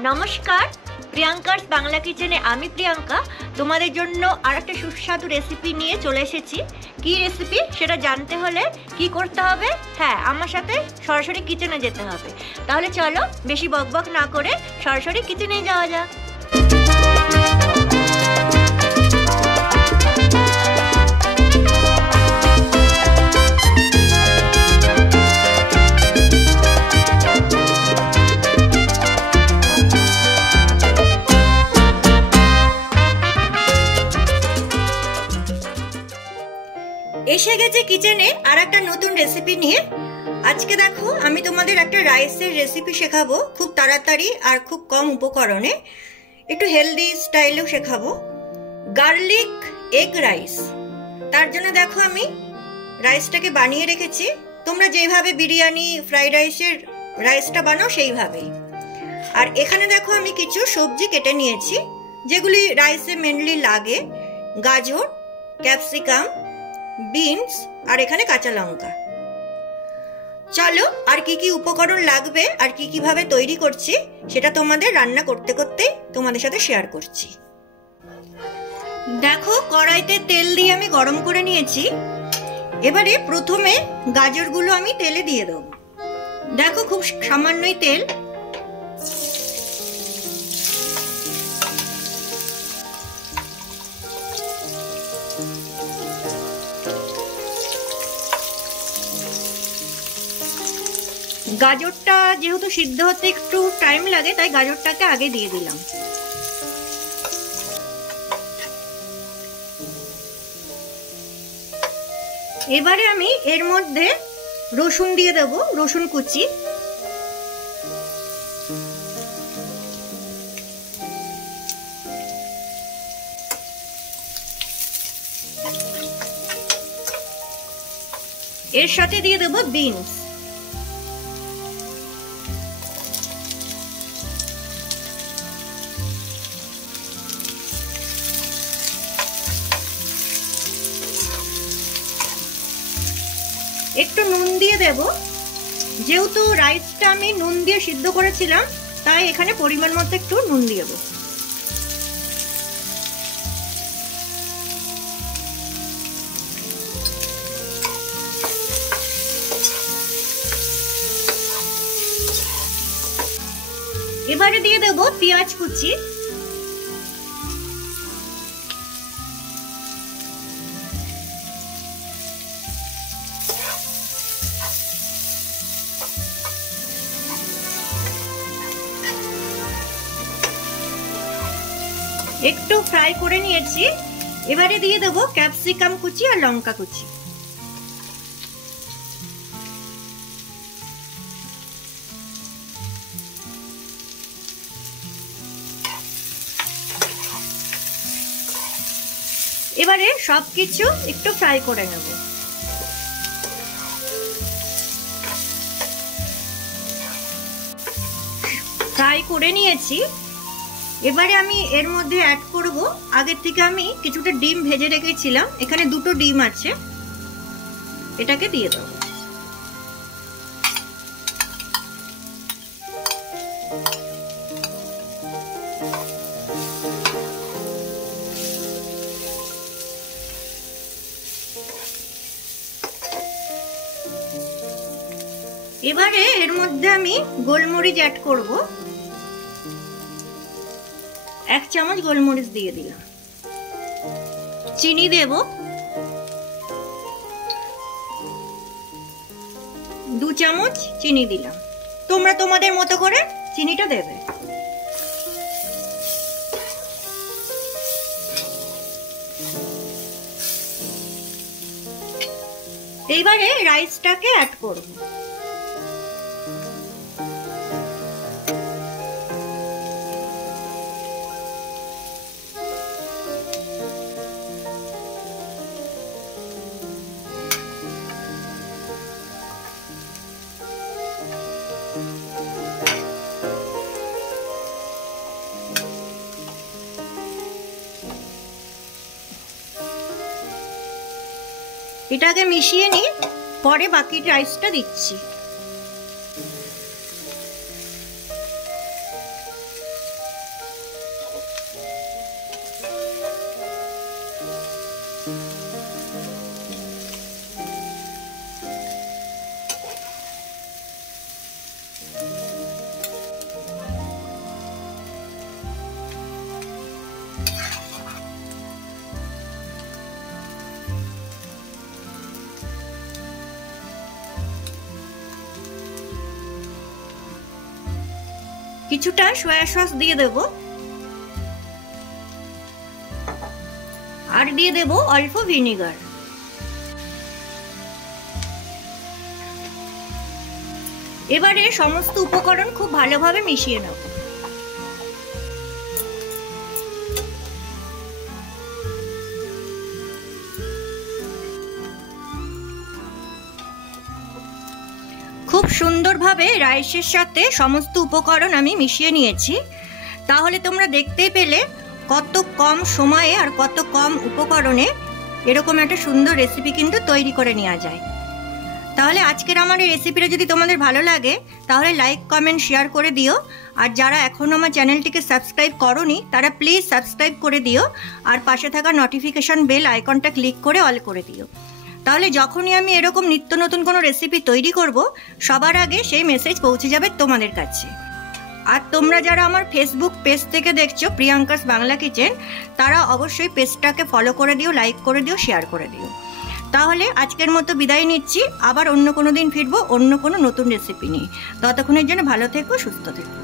নমস্কার, প্রিয়াঙ্কার বাংলা কিচেনে আমি প্রিয়াঙ্কা তোমাদের জন্য আরেকটা সুস্বাদু রেসিপি নিয়ে চলে এসেছি। কি রেসিপি সেটা জানতে হলে কি করতে হবে? হ্যাঁ, আমার সাথে সরাসরি কিচেনে যেতে হবে। তাহলে চলো বেশি বকবক না করে সরাসরি কিচেনে যাওয়া যাক। এসে গেছে কিচেনে আর একটা নতুন রেসিপি নিয়ে। আজকে দেখো আমি তোমাদের একটা রাইসের রেসিপি শেখাবো, খুব তাড়াতাড়ি আর খুব কম উপকরণে, একটু হেলদি স্টাইলেও শেখাবো। Garlic egg rice. তার জন্য দেখো আমি রাইসটাকে বানিয়ে রেখেছি। তোমরা যেভাবে বিরিয়ানি ফ্রাইড রাইসের রাইসটা বানাও সেইভাবেই। আর এখানে দেখো আমি কিছু সবজি কেটে নিয়েছি যেগুলি রাইসে মেনলি লাগে। গাজর, ক্যাপসিকাম, বিনস আর এখানে কাঁচা লঙ্কা। চলো আর কি কি উপকরণ লাগবে আর কি কিভাবে তৈরি করছি সেটা তোমাদের রান্না করতে করতে তোমাদের সাথে শেয়ার করছি। দেখো কড়াইতে তেল দিয়ে আমি গরম করে নিয়েছি। এবারে প্রথমে গাজরগুলো আমি তেলে দিয়ে দেবো। দেখো খুব সামান্যই তেল। গাজরটা যেহেতু সিদ্ধ হতে একটু টাইম লাগে তাই গাজরটাকে আগে দিয়ে দিলাম। এবারে আমি এর মধ্যে রসুন দিয়ে দেব, রসুন কুচি। এর সাথে দিয়ে দেব বিনস। একটু নুন দিয়ে দেব, যেহেতু রাইসটা আমি নুন দিয়ে সিদ্ধ করেছিলাম তাই এখানে পরিমাণ মতো একটু নুন দিয়ে দেব। এবারে দিয়ে দেব পেঁয়াজ কুচি। একটু ফ্রাই করে নিয়েছি। এবারে দিয়ে দেব ক্যাপসিকাম কুচি আর লঙ্কা কুচি। এবারে সবকিছু একটু ফ্রাই করে নেব। ফ্রাই করে নিয়েছি। এবারে আমি এর মধ্যে অ্যাড করব, আগের থেকে আমি কিছুটা ডিম ভেজে রেখেছিলাম, এখানে দুটো ডিম আছে, এটাকে দিয়ে দেব। এবারে এর মধ্যে আমি গোলমরিচ অ্যাড করব। 1 চামচ গোলমরিচ দিয়ে দিলাম। চিনি দেব, 2 চামচ চিনি দিলাম। তোমরা তোমাদের মতো করে চিনিটা দেবে। এইবারে রাইসটাকে অ্যাড করব। এটাকে মিশিয়ে নিই, পরে বাকি রাইসটা দিচ্ছি। কিছুটা সয়া সস দিয়ে দেব, আর দিয়ে দেব অল্প ভিনেগার। এবারে সমস্ত উপকরণ খুব ভালোভাবে মিশিয়ে নেব। খুব সুন্দরভাবে রাইসের সাথে সমস্ত উপকরণ আমি মিশিয়ে নিয়েছি। তাহলে তোমরা দেখতেই পেলে কত কম সময়ে আর কত কম উপকরণে এরকম একটা সুন্দর রেসিপি কিন্তু তৈরি করে নেওয়া যায়। তাহলে আজকের আমার এই রেসিপিটা যদি তোমাদের ভালো লাগে তাহলে লাইক, কমেন্ট, শেয়ার করে দিও। আর যারা এখনও আমার চ্যানেলটিকে সাবস্ক্রাইব করোনি তারা প্লিজ সাবস্ক্রাইব করে দিও, আর পাশে থাকা নোটিফিকেশন বেল আইকনটা ক্লিক করে অল করে দিও। তাহলে যখনই আমি এরকম নিত্য নতুন কোনো রেসিপি তৈরি করব সবার আগে সেই মেসেজ পৌঁছে যাবে তোমাদের কাছে। আর তোমরা যারা আমার ফেসবুক পেজ থেকে দেখছো প্রিয়াঙ্কাস বাংলা কিচেন, তারা অবশ্যই পেজটাকে ফলো করে দিও, লাইক করে দিও, শেয়ার করে দিও। তাহলে আজকের মতো বিদায় নিচ্ছি, আবার অন্য কোনো দিন ফিরবো অন্য কোনো নতুন রেসিপি নিয়ে। ততক্ষণের জন্য ভালো থেকো, সুস্থ থেকো।